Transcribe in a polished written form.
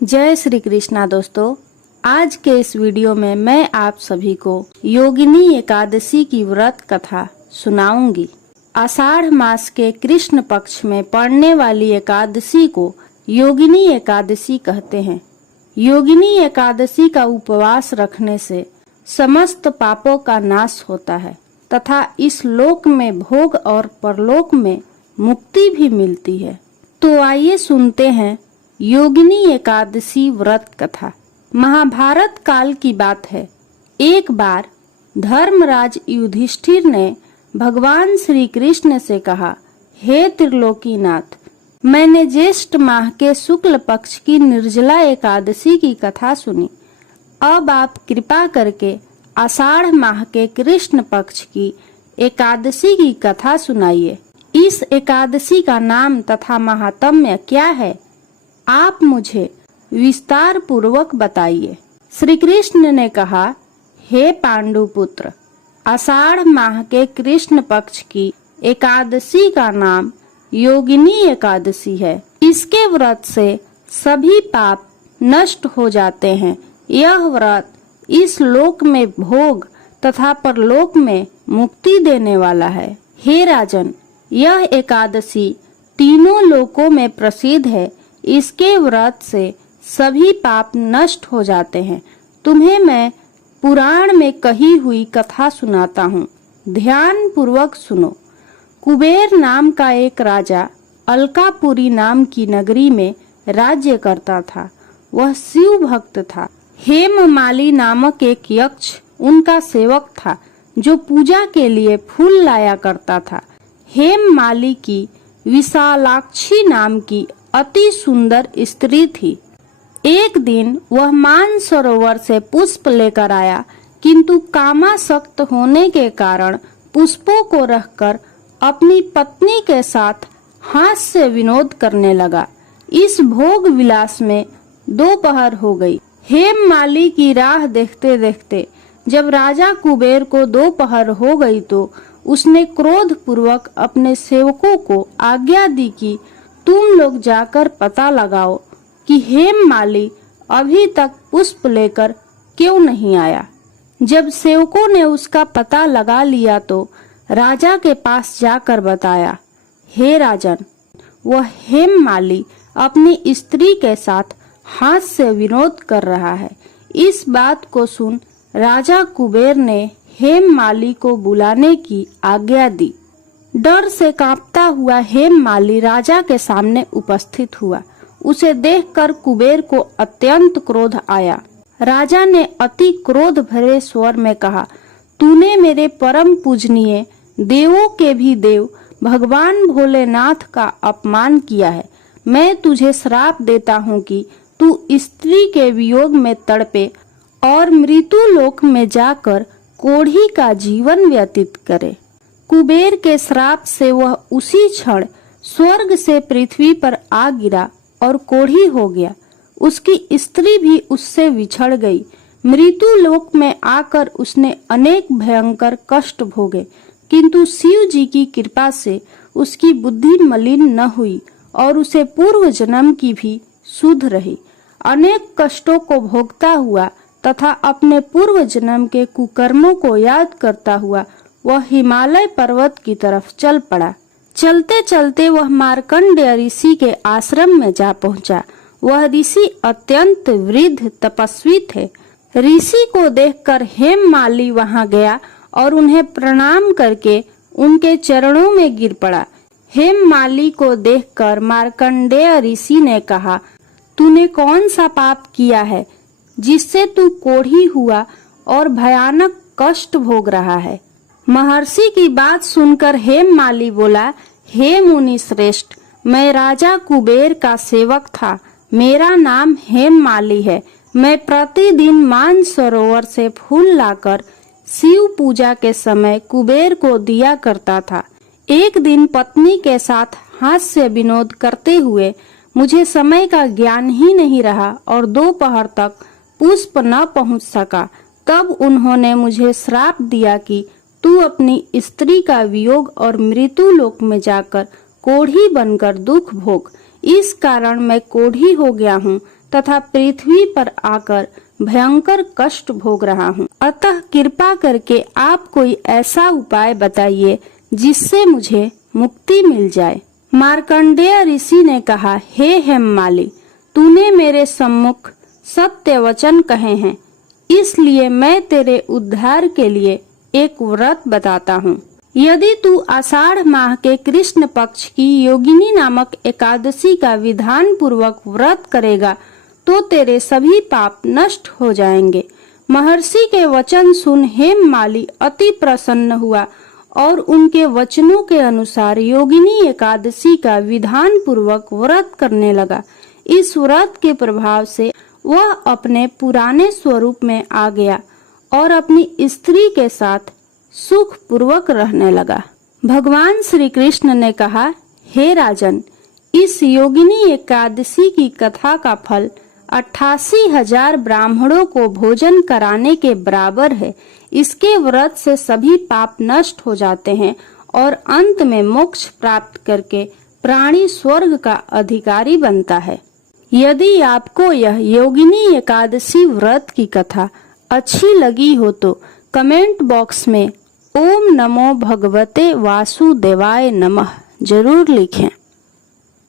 जय श्री कृष्णा दोस्तों। आज के इस वीडियो में मैं आप सभी को योगिनी एकादशी की व्रत कथा सुनाऊंगी। आषाढ़ मास के कृष्ण पक्ष में पड़ने वाली एकादशी को योगिनी एकादशी कहते हैं। योगिनी एकादशी का उपवास रखने से समस्त पापों का नाश होता है तथा इस लोक में भोग और परलोक में मुक्ति भी मिलती है। तो आइए सुनते हैं योगिनी एकादशी व्रत कथा। महाभारत काल की बात है। एक बार धर्मराज युधिष्ठिर ने भगवान श्री कृष्ण से कहा, हे त्रिलोकीनाथ, मैंने ज्येष्ठ माह के शुक्ल पक्ष की निर्जला एकादशी की कथा सुनी। अब आप कृपा करके आषाढ़ माह के कृष्ण पक्ष की एकादशी की कथा सुनाइए। इस एकादशी का नाम तथा महात्म्य क्या है, आप मुझे विस्तार पूर्वक बताइए। श्री कृष्ण ने कहा, हे पांडुपुत्र, आषाढ़ माह के कृष्ण पक्ष की एकादशी का नाम योगिनी एकादशी है। इसके व्रत से सभी पाप नष्ट हो जाते हैं। यह व्रत इस लोक में भोग तथा परलोक में मुक्ति देने वाला है। हे राजन, यह एकादशी तीनों लोकों में प्रसिद्ध है। इसके व्रत से सभी पाप नष्ट हो जाते हैं। तुम्हें मैं पुराण में कही हुई कथा सुनाता हूँ, ध्यान पूर्वक सुनो। कुबेर नाम का एक राजा अलकापुरी नाम की नगरी में राज्य करता था। वह शिव भक्त था। हेममाली नामक एक यक्ष उनका सेवक था जो पूजा के लिए फूल लाया करता था। हेममाली की विशालाक्षी नाम की अति सुंदर स्त्री थी। एक दिन वह मानसरोवर से पुष्प लेकर आया, किंतु कामासक्त होने के कारण पुष्पों को रखकर अपनी पत्नी के साथ हास्य विनोद करने लगा। इस भोग विलास में दोपहर हो गई। हेममाली की राह देखते देखते जब राजा कुबेर को दोपहर हो गई तो उसने क्रोध पूर्वक अपने सेवकों को आज्ञा दी कि तुम लोग जाकर पता लगाओ कि हेममाली अभी तक पुष्प लेकर क्यों नहीं आया। जब सेवकों ने उसका पता लगा लिया तो राजा के पास जाकर बताया, हे राजन, वह हेममाली अपनी स्त्री के साथ हास्य विनोद कर रहा है। इस बात को सुन राजा कुबेर ने हेममाली को बुलाने की आज्ञा दी। डर से कांपता हुआ हेममाली राजा के सामने उपस्थित हुआ। उसे देखकर कुबेर को अत्यंत क्रोध आया। राजा ने अति क्रोध भरे स्वर में कहा, तूने मेरे परम पूजनीय देवों के भी देव भगवान भोलेनाथ का अपमान किया है। मैं तुझे श्राप देता हूँ कि तू स्त्री के वियोग में तड़पे और मृत्यु लोक में जाकर कोढ़ी का जीवन व्यतीत करे। कुबेर के श्राप से वह उसी क्षण स्वर्ग से पृथ्वी पर आ गिरा और कोढ़ी हो गया। उसकी स्त्री भी उससे विछड़ गई। मृत्यु लोक में आकर उसने अनेक भयंकर कष्ट भोगे, किंतु शिव जी की कृपा से उसकी बुद्धि मलिन न हुई और उसे पूर्व जन्म की भी सुध रही। अनेक कष्टों को भोगता हुआ तथा अपने पूर्व जन्म के कुकर्मों को याद करता हुआ वह हिमालय पर्वत की तरफ चल पड़ा। चलते चलते वह मार्कंडेय ऋषि के आश्रम में जा पहुंचा। वह ऋषि अत्यंत वृद्ध तपस्वी थे। ऋषि को देखकर हेममाली वहां गया और उन्हें प्रणाम करके उनके चरणों में गिर पड़ा। हेममाली को देखकर मार्कंडेय ऋषि ने कहा, तूने कौन सा पाप किया है जिससे तू कोढ़ी हुआ और भयानक कष्ट भोग रहा है। महर्षि की बात सुनकर हेममाली बोला, हे मुनि श्रेष्ठ, मैं राजा कुबेर का सेवक था। मेरा नाम हेममाली है। मैं प्रतिदिन मानसरोवर से फूल लाकर शिव पूजा के समय कुबेर को दिया करता था। एक दिन पत्नी के साथ हास्य विनोद करते हुए मुझे समय का ज्ञान ही नहीं रहा और दोपहर तक पुष्प न पहुंच सका। तब उन्होंने मुझे श्राप दिया कि तू अपनी स्त्री का वियोग और मृत्यु लोक में जाकर कोढ़ी बनकर दुख भोग। इस कारण मैं कोढ़ी हो गया हूँ तथा पृथ्वी पर आकर भयंकर कष्ट भोग रहा हूँ। अतः कृपा करके आप कोई ऐसा उपाय बताइए जिससे मुझे मुक्ति मिल जाए। मार्कंडेय ऋषि ने कहा, हे हेममाली, तूने मेरे सम्मुख सत्य वचन कहे हैं, इसलिए मैं तेरे उद्धार के लिए एक व्रत बताता हूँ। यदि तू आषाढ़ माह के कृष्ण पक्ष की योगिनी नामक एकादशी का विधान पूर्वक व्रत करेगा तो तेरे सभी पाप नष्ट हो जाएंगे। महर्षि के वचन सुन हेममाली अति प्रसन्न हुआ और उनके वचनों के अनुसार योगिनी एकादशी का विधान पूर्वक व्रत करने लगा। इस व्रत के प्रभाव से वह अपने पुराने स्वरूप में आ गया और अपनी स्त्री के साथ सुख पूर्वक रहने लगा। भगवान श्री कृष्ण ने कहा, हे राजन, इस योगिनी एकादशी की कथा का फल 88,000 ब्राह्मणों को भोजन कराने के बराबर है। इसके व्रत से सभी पाप नष्ट हो जाते हैं और अंत में मोक्ष प्राप्त करके प्राणी स्वर्ग का अधिकारी बनता है। यदि आपको यह योगिनी एकादशी व्रत की कथा अच्छी लगी हो तो कमेंट बॉक्स में ओम नमो भगवते वासुदेवाय नमः जरूर लिखें।